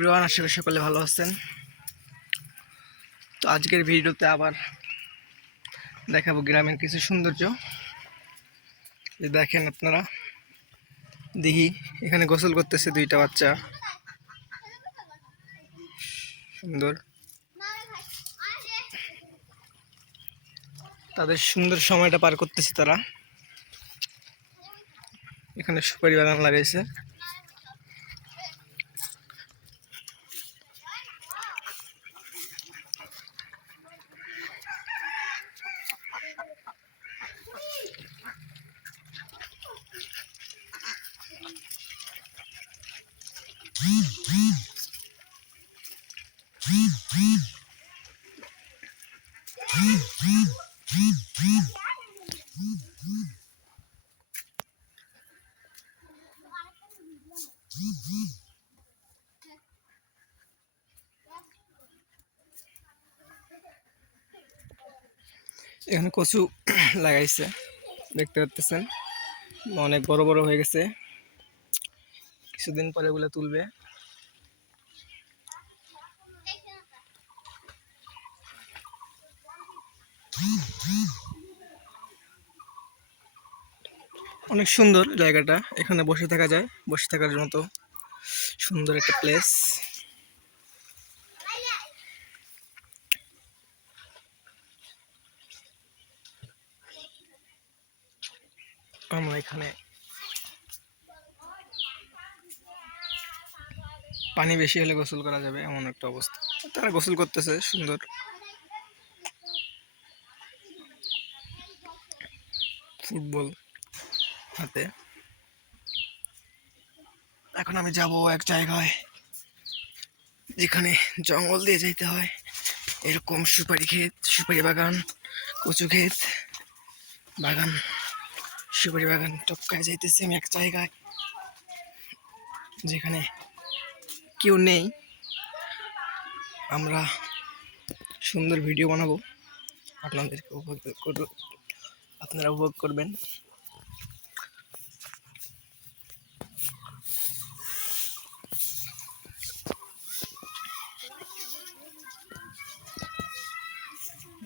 Everyone, আশা করি সকলে ভালো আছেন। তো আজকের ভিডিওতে আবার দেখাবো গ্রামের কিছু সৌন্দর্য। দেখেন আপনারা, দেখি এখানে গোসল করতেছে দুইটা বাচ্চা, সুন্দর। তাদের সুন্দর সময়টা পার করতেছে তারা। এখানে সুপারি বাগান লাগাইছে। এখানে কচু লাগাইছে, দেখতে পাচ্ছেন, অনেক বড় বড় হয়ে গেছে। কিছুদিন পরে এগুলো তুলবে। অনেক সুন্দর জায়গাটা, এখানে বসে থাকা যায়, বসে থাকার মতো সুন্দর একটা প্লেস। আমরা এখানে পানি বেশি হলে গোসল করা যাবে এমন একটা অবস্থা। তারা গোসল করতেছে সুন্দর। ফুটবল হাতে। এখন আমি যাব এক জায়গায় যেখানে জঙ্গল দিয়ে যেতে হয়, এরকম সুপারি ক্ষেত, সুপারি বাগান, কচু ক্ষেত, বাগান, সুপারি বাগান টপকায় যাইতেছি আমি এক জায়গায় যেখানে কেউ নেই। আমরা সুন্দর ভিডিও বানাবো, আপনাদেরকে আপনারা উপভোগ করবেন।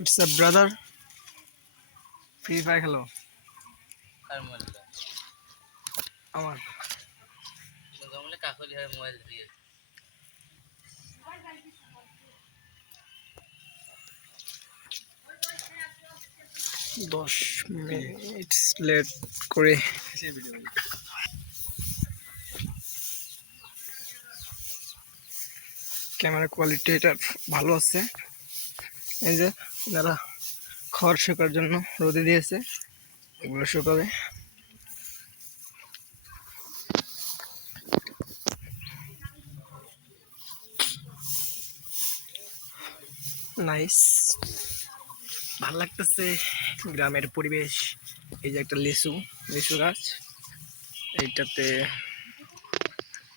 It's a brother, free fire খেলো। আমার কাকলি হয় মোবাইল দিয়ে 10 মিনিট লেট করে ক্যামেরা কোয়ালিটি এটা ভালো আছে। এই যে যারা খড় শুকার জন্য রোদে দিয়েছে, এগুলো শুকাবে। নাইস, ভালো লাগতেছে গ্রামের পরিবেশ। এই যে একটা লিচু গাছ, এইটাতে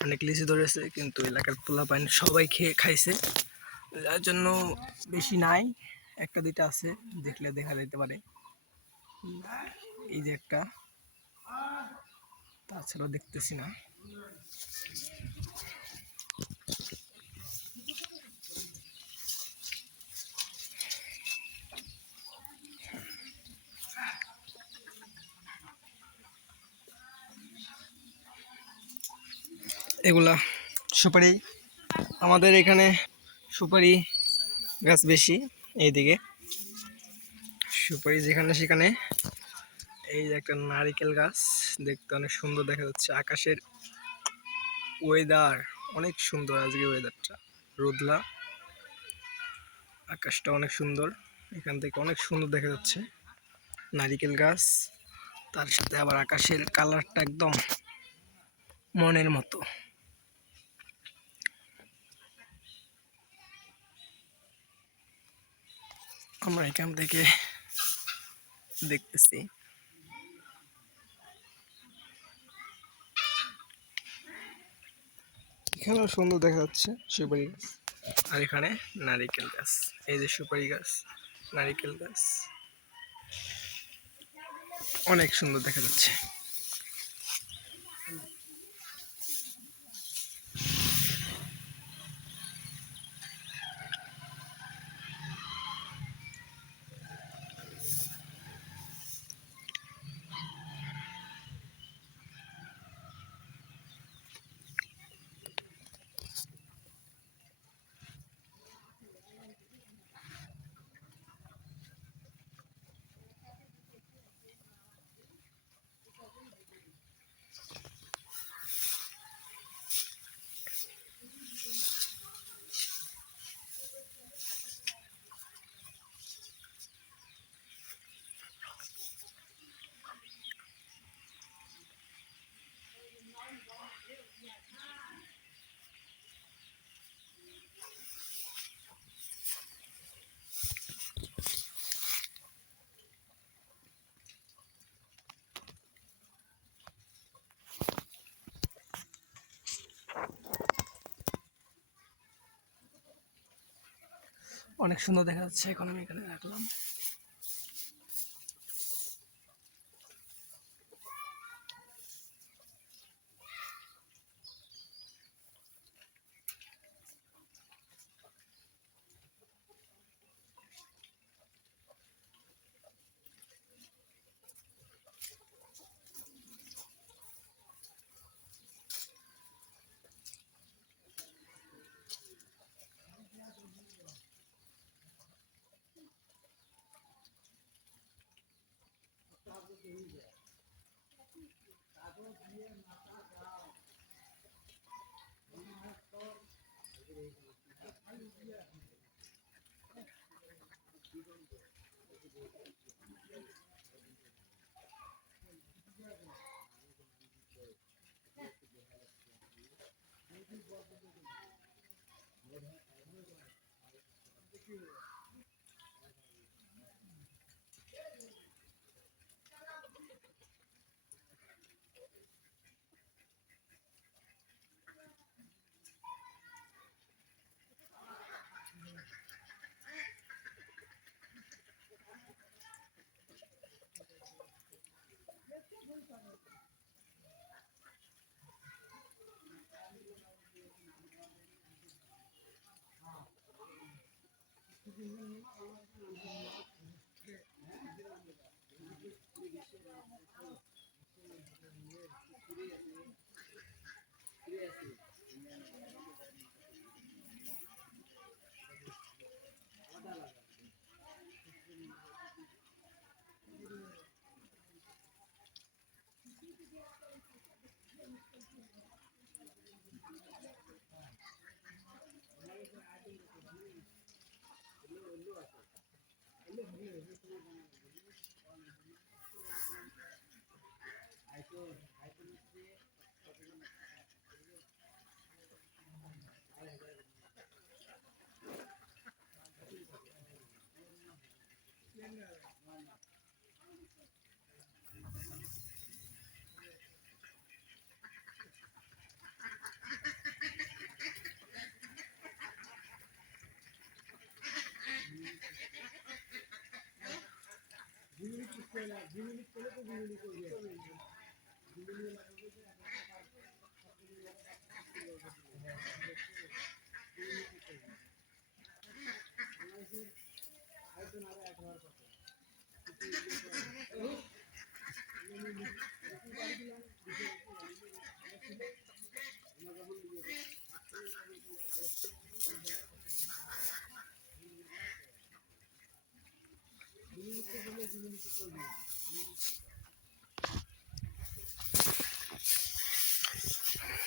অনেক লিচু ধরেছে, কিন্তু এলাকার পোলাপাইন সবাই খাইছে, যার জন্য বেশি নাই, একটা দুইটা আছে, দেখলে দেখা যেতে পারে। এই যে একটা, তাছাড়া দেখতেছি না। এগুলা সুপারি, আমাদের এখানে সুপারি গাছ বেশি। এইদিকে সুপারি যেখানে সেখানে। এই যে একটা নারিকেল গাছ, দেখতে অনেক সুন্দর দেখা যাচ্ছে। আকাশের ওয়েদার অনেক সুন্দর, আজকে ওয়েদারটা রোদলা, আকাশটা অনেক সুন্দর, এখান থেকে অনেক সুন্দর দেখা যাচ্ছে। নারিকেল গাছ, তার সাথে আবার আকাশের কালারটা একদম মনের মতো। আমরা এখান থেকে দেখতেছি এখানেও সুন্দর দেখা যাচ্ছে সুপারি গাছ, আর এখানে নারিকেল গাছ। এই যে সুপারি গাছ, নারিকেল গাছ, অনেক সুন্দর দেখা যাচ্ছে। অনেক সুন্দর দেখা যাচ্ছে। এখন আমি এখানে রাখলাম।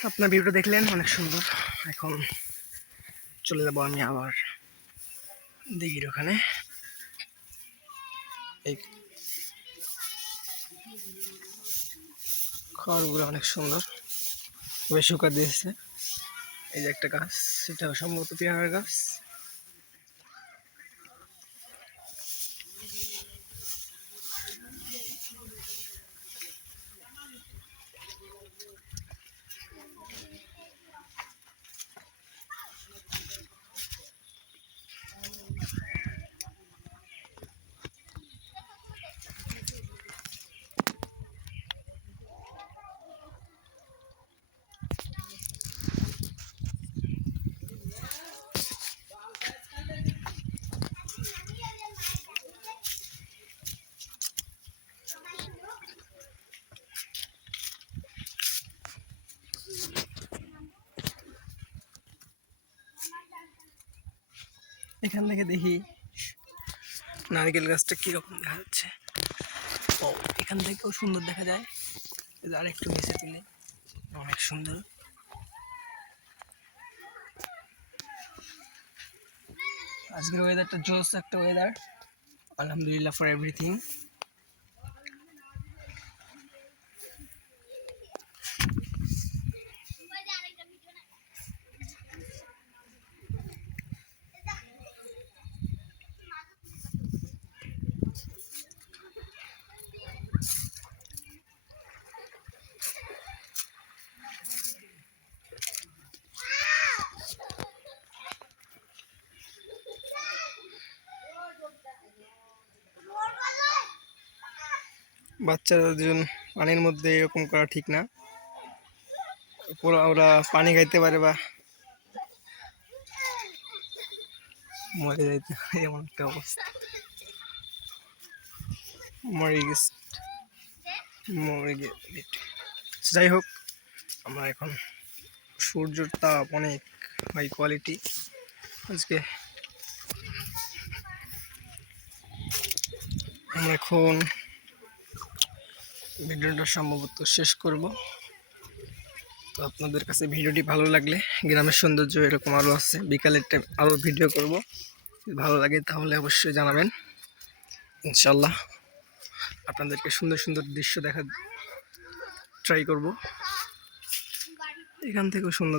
আপনার ভিউটা দেখলেন, অনেক সুন্দর। এখন চলে যাবো আমি আবার দিঘির ওখানে। এই খড়গুলো অনেক সুন্দর, বেশ শুকা দিয়েছে। এই যে একটা গাছ, সেটাও সম্ভবত পেয়ারার গাছ। এখান থেকে দেখি নারকেল গাছটা কিরকম দেখা যাচ্ছে। ও, এখান থেকেও সুন্দর দেখা যায়। আর একটু নিচে তুলে অনেক সুন্দর। আজকের ওয়েদারটা জোস একটা ওয়েদার, আলহামদুলিল্লাহ ফর এভরিথিং। বাচ্চারা দুজন পানির মধ্যে এরকম করা ঠিক না, ওরা পানি খাইতে পারে বা মরে যাইতে পারে, এমন একটা অবস্থা। মরে গেছে, মরে গিয়ে। যাই হোক, আমরা এখন সূর্যের তাপ অনেক হাই কোয়ালিটি। আজকে আমরা এখন ভিডিওটা সম্ভবত শেষ করব। তো আপনাদের কাছে ভিডিওটি ভালো লাগলে, গ্রামের সৌন্দর্য এরকম আরও আছে, বিকালের টাইম আরও ভিডিও করব, ভালো লাগে তাহলে অবশ্যই জানাবেন। ইনশাল্লাহ আপনাদেরকে সুন্দর সুন্দর দৃশ্য দেখা ট্রাই করব, এখান থেকেও সুন্দর